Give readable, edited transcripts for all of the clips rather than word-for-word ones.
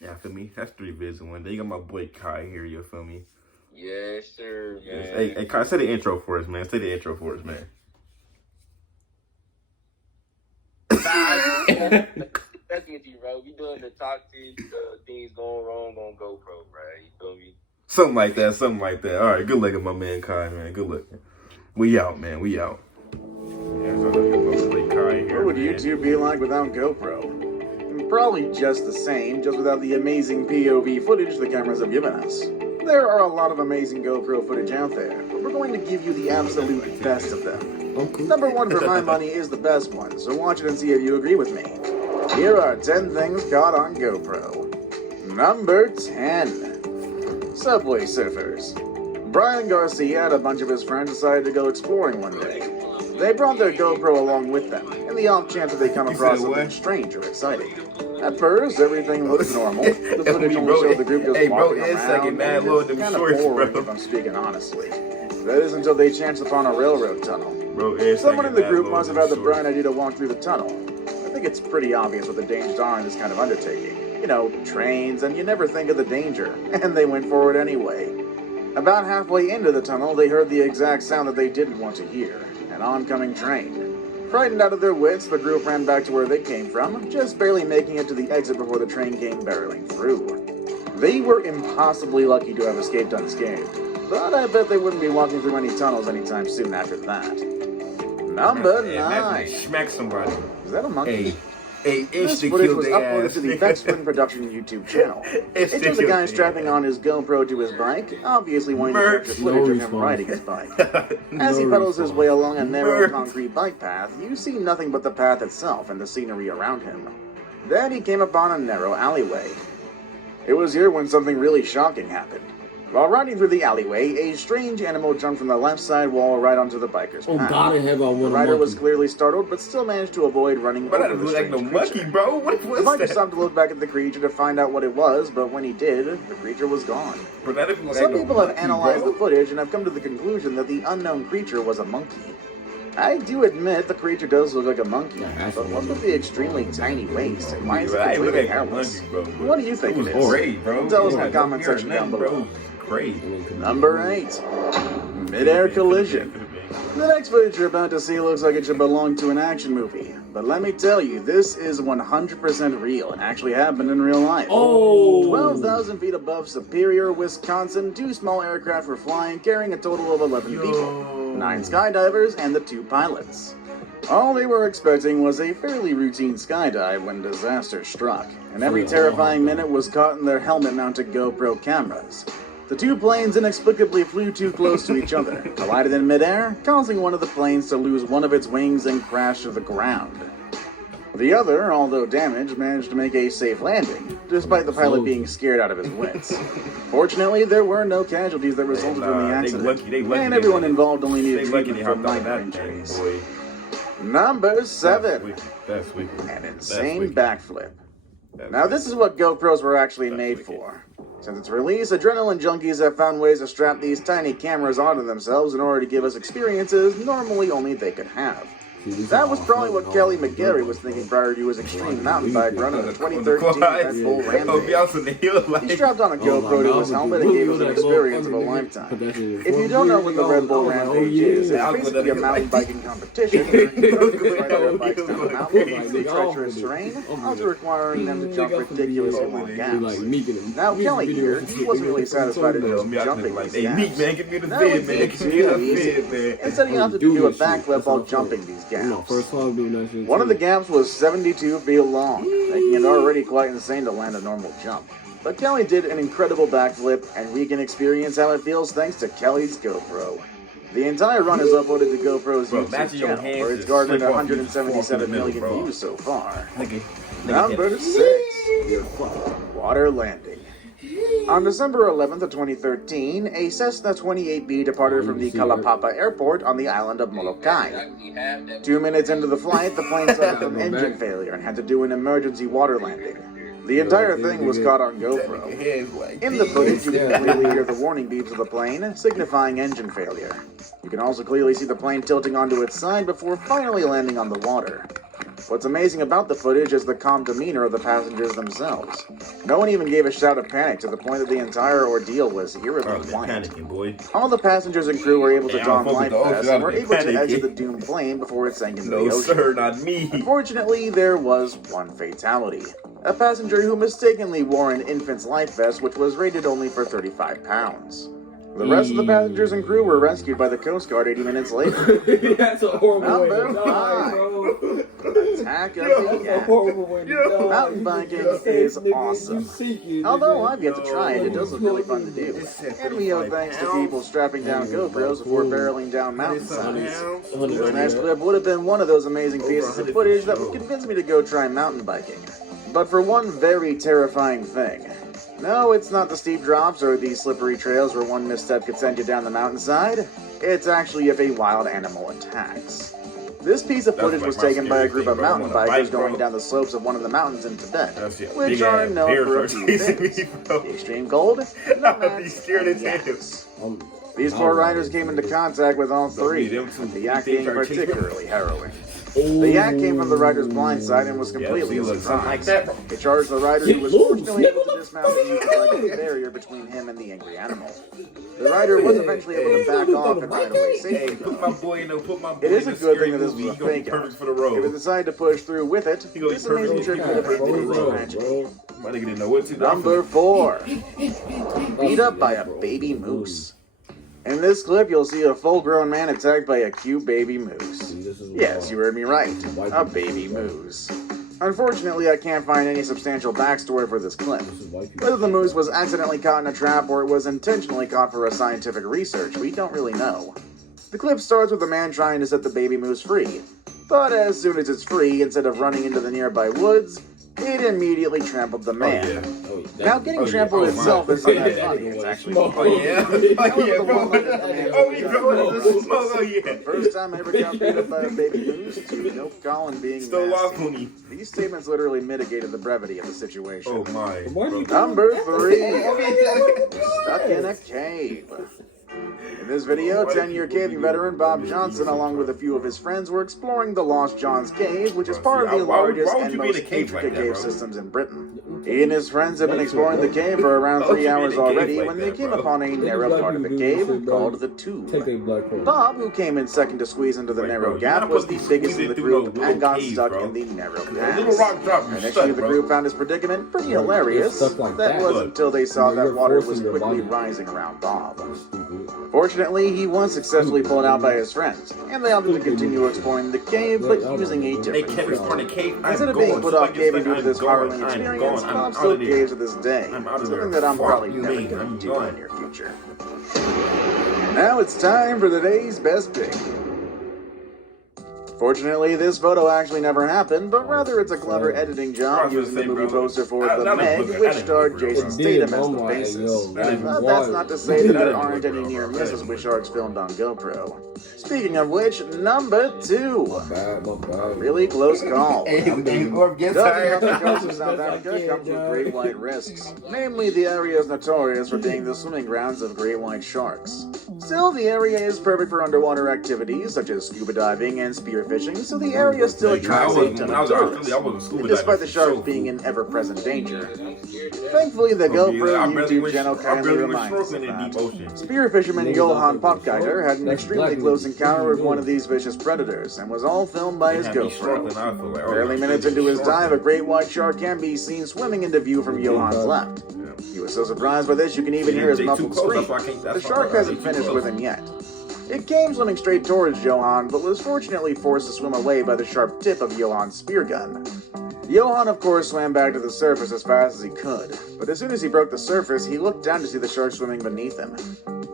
Yeah, feel me? That's 3 vids in one day. You got my boy Kai here, you feel me? Yes, sir, man. Hey, Kai, say the intro for us, man. Say the intro for us, man. That's with you, bro. We doing the toxic things going wrong on GoPro, bro. You feel me? Something like that. All right, good looking, my man Kai, man. Good looking. We out, man. We out. Yeah, so what would YouTube be like without GoPro? Probably just the same, just without the amazing POV footage the cameras have given us. There are a lot of amazing GoPro footage out there, but we're going to give you the absolute best of them. Number 1 for my money is the best one, so watch it and see if you agree with me. Here are 10 things caught on GoPro. Number 10. Subway Surfers. Brian Garcia and a bunch of his friends decided to go exploring one day. They brought their GoPro along with them, in the off chance that they come across something strange or exciting. At first, everything looked normal. The footage only showed the group just walking around, and it's kind of boring if I'm speaking honestly. That is until they chanced upon a railroad tunnel. Someone in the group must have had the bright idea to walk through the tunnel. I think it's pretty obvious what the dangers are in this kind of undertaking. You know, trains, and you never think of the danger. And they went forward anyway. About halfway into the tunnel, they heard the exact sound that they didn't want to hear. An oncoming train. Frightened out of their wits, the group ran back to where they came from, just barely making it to the exit before the train came barreling through. They were impossibly lucky to have escaped unscathed, but I bet they wouldn't be walking through any tunnels anytime soon after that. Number 9. Smack somebody. Is that a monkey? This footage was uploaded to the Vex-Twin Production YouTube channel. It shows a guy strapping on his GoPro to his bike, obviously wanting to capture footage of him riding his bike. As he pedals his way along a narrow concrete bike path, you see nothing but the path itself and the scenery around him. Then he came upon a narrow alleyway. It was here when something really shocking happened. While riding through the alleyway, a strange animal jumped from the left side wall right onto the biker's path. The rider was clearly startled, but still managed to avoid running over the strange creature. Monkey, bro. What was the biker stopped to look back at the creature to find out what it was, but when he did, the creature was gone. Some people have analyzed the footage and have come to the conclusion that the unknown creature was a monkey. I do admit the creature does look like a monkey, but what's with the extremely tiny waist, and why is it completely hairless? What do you think it is? Great, bro. Tell us in the comment section down below. Great. Number 8. Mid-air collision. The next footage you're about to see looks like it should belong to an action movie, but let me tell you, this is 100% real and actually happened in real life. 12,000 feet above Superior, Wisconsin, 2 small aircraft were flying, carrying a total of 11 people, 9 skydivers and the 2 pilots. All they were expecting was a fairly routine skydive when disaster struck, and every terrifying minute was caught in their helmet-mounted GoPro cameras. The 2 planes inexplicably flew too close to each other, collided in midair, causing one of the planes to lose one of its wings and crash to the ground. The other, although damaged, managed to make a safe landing, despite the pilot being scared out of his wits. Fortunately, there were no casualties that resulted from the accident, and everyone involved only needed treatment for minor injuries. Number 7. An insane backflip. Now this is what GoPros were actually made for. Since its release, adrenaline junkies have found ways to strap these tiny cameras onto themselves in order to give us experiences normally only they could have. That was probably what Kelly McGarry was thinking prior to his extreme mountain bike run in the 2013 Red Bull Rampage. He strapped on a GoPro to his helmet and gave us an experience of a lifetime. If you don't know what the Red Bull Rampage is, it's basically a mountain biking competition where rider bikes down a mountain through treacherous terrain, also requiring them to jump ridiculously long gaps. Now Kelly here, he wasn't really satisfied with just jumping these gaps. Now it makes too easy. Instead he opted to do a backflip while jumping these gaps. One of the gaps was 72 feet long, making it already quite insane to land a normal jump. But Kelly did an incredible backflip, and we can experience how it feels thanks to Kelly's GoPro. The entire run is uploaded to GoPro's YouTube channel, where it's garnered 177 million views so far. Number 6. Water landing. On December 11th of 2013, a Cessna 28B departed from the Kalaupapa Airport on the island of Molokai. 2 minutes into the flight, the plane suffered from engine failure and had to do an emergency water landing. The entire thing was caught on GoPro. In the footage, you can clearly hear the warning beeps of the plane, signifying engine failure. You can also clearly see the plane tilting onto its side before finally landing on the water. What's amazing about the footage is the calm demeanor of the passengers themselves. No one even gave a shout of panic, to the point that the entire ordeal was eerily Oh, they're quiet. panicking, boy. All the passengers and crew were able to Yeah, don I'm life focused on vests the and were ocean. able to Panicking. exit the doomed plane before it sank into No, the ocean. sir, not me. Unfortunately, there was one fatality. A passenger who mistakenly wore an infant's life vest, which was rated only for 35 pounds. The rest of the passengers and crew were rescued by the Coast Guard 80 minutes later. That's a horrible way to Number die, 5. bro. Attack of Yo. the That's a Yak. horrible way to die. Mountain biking is awesome. Although I've yet to try it, it does look really fun to do. And we owe thanks to people strapping down GoPros before barreling down mountainsides. This next clip would have been one of those amazing pieces of footage that would convince me to go try mountain biking. But for one very terrifying thing. No, it's not the steep drops or the slippery trails where one misstep could send you down the mountainside. It's actually if a wild animal attacks. This piece of footage was taken by a group of mountain bikers going down the slopes of one of the mountains in Tibet, which are known for a few things. The extreme cold, nomads, scared and as hell. yaks. These four riders came into contact with all three, the yak being particularly harrowing. The yak came from the rider's blind side and was completely Yeah, see, look, something like surprised. that. They charged the rider, who was fortunately able to dismount and use it like a barrier between him and the angry animal. The rider was eventually able to back off and ride away Hey, safely. put my boy in the, put my boy It is in a the good scary thing that this movie. was He a gonna be fake perfect out. for the If it road. decided to push through with it, He gonna be this amazing perfect. trick could have ended in Bro, tragedy. bro. My nigga didn't know what to do. Number 4. Beat up by a baby moose. In this clip, you'll see a full-grown man attacked by a cute baby moose. Yes, you heard me right. A baby moose. Unfortunately, I can't find any substantial backstory for this clip. Whether the moose was accidentally caught in a trap or it was intentionally caught for a scientific research, we don't really know. The clip starts with a man trying to set the baby moose free. But as soon as it's free, instead of running into the nearby woods, it immediately trampled the man. Now, getting trampled itself isn't that funny. It's actually Oh yeah. Oh yeah, bro. Oh yeah, bro. Oh yeah. First time I ever got beat up by a baby moose, to no Colin being Stole off nasty. on me. These statements literally mitigated the brevity of the situation. Oh my. Number 3. Stuck in a cave. In this video, 10-year caving veteran Bob Johnson, along with a few of his friends, were exploring the Lost John's Cave, which is part of the largest and most intricate cave systems in Britain. He and his friends have been exploring the cave for around 3 hours already when they came upon a narrow part of the cave called the Tube. Bob, who came in second to squeeze into the narrow gap, was the biggest in the group and got stuck in the narrow Little pass. rock drop. Initially, the group found his predicament pretty hilarious. That was until they saw that water was quickly rising around Bob. Fortunately, he was successfully pulled out by his friends, and they opted to continue exploring the cave, but using a They different kept route. exploring the cave. Instead of being put off caving due to this harrowing experience, Bob still caves to this day, something that I'm probably never going to do in the near future. And now it's time for the day's best pick. Fortunately, this photo actually never happened, but rather it's a clever editing job using the movie poster for The Meg, which starred Jason Statham as the basis. But that's not to say that there aren't any near misses with sharks filmed on GoPro. Speaking of which, number 2. Really close call. Dozing off the coast of South Africa comes with great white risks. Namely, the area is notorious for being the swimming grounds of great white sharks. Still, the area is perfect for underwater activities such as scuba diving and spearfishing, so the area still attracts a ton of tourists, despite the sharks being in ever-present danger. Thankfully, the GoPro YouTube channel kindly reminds us of that. Spearfisherman Johan Potgeider had an extremely close encounter with one of these vicious predators, and was all filmed by his GoPro. Barely minutes into his dive, a great white shark can be seen swimming into view from Johan's left. He was so surprised by this you can even hear his muffled scream. The shark hasn't finished with him yet. It came swimming straight towards Johan, but was fortunately forced to swim away by the sharp tip of Johan's spear gun. Johan, of course, swam back to the surface as fast as he could, but as soon as he broke the surface, he looked down to see the shark swimming beneath him.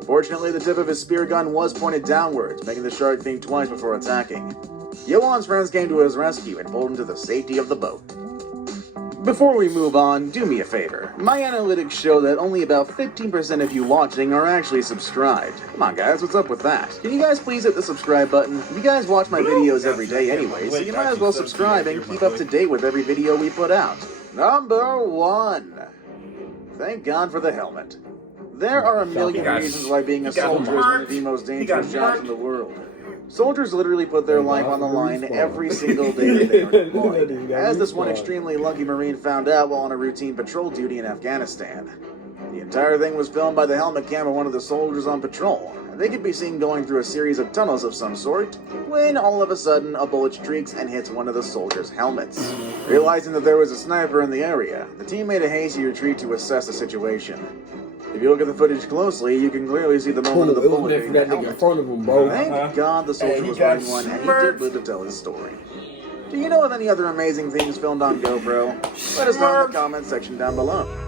Fortunately, the tip of his spear gun was pointed downwards, making the shark think twice before attacking. Johan's friends came to his rescue and pulled him to the safety of the boat. Before we move on, do me a favor. My analytics show that only about 15% of you watching are actually subscribed. Come on guys, what's up with that? Can you guys please hit the subscribe button? You guys watch my videos every day anyway, so you might as well subscribe and keep up to date with every video we put out. Number 1. Thank God for the helmet. There are a million reasons why being a soldier is one of the most dangerous jobs in the world. Soldiers literally put their life on the line every single day that they are deployed, as this one extremely lucky Marine found out while on a routine patrol duty in Afghanistan. The entire thing was filmed by the helmet cam of one of the soldiers on patrol. They could be seen going through a series of tunnels of some sort, when all of a sudden a bullet streaks and hits one of the soldiers' helmets. Realizing that there was a sniper in the area, the team made a hasty retreat to assess the situation. If you look at the footage closely, you can clearly see the moment of the bullet hitting the helmet. in front of him, bro. Thank God the soldier was wearing one and he did live to tell his story. Do you know of any other amazing things filmed on GoPro? Let us know in the comments section down below.